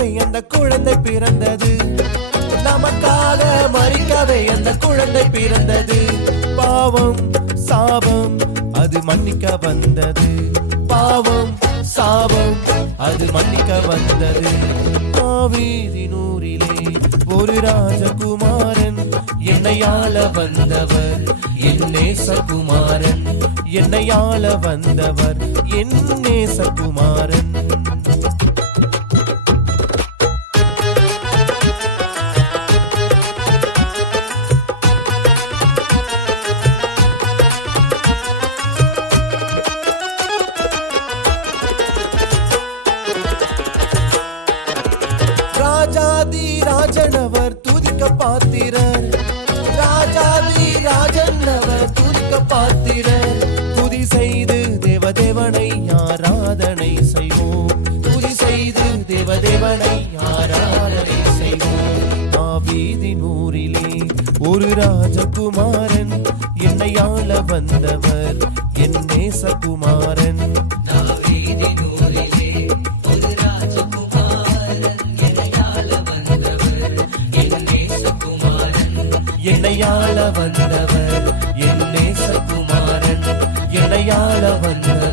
மறிக்கவே அந்த குழந்தை பிறந்தது, நமக்காக மறிக்கவே அந்த குழந்தை பிறந்தது. பாவம் சாபம் அது மன்னிக்க வந்தது, பாவம் சாபம் அது மன்னிக்க வந்தது. ஆவீதினூரிலே ஒரு ராஜகுமாரன், என்னை ஆள வந்தவர் என் நேசகுமாரன், என்னை ஆள வந்தவர் என் நேசகுமாரன். ராஜாதி ராஜனவர் துதிக்க பாத்திரர், ராஜாதி ராஜனவர் துதிக்க பாத்திரர். துதி செய்து தேவதேவனை ஆராதனை செய்வோம், துதி செய்து தேவதேவனை ஆராதனை செய்வோம். ஆவீதினூரிலே ஒரு ராஜகுமாரன், என்னை ஆள வந்தவர் என் நேசகுமாரன். என்னை ஆள வந்தவர் என் நேசகுமாரன், என்னை ஆள வந்தவர்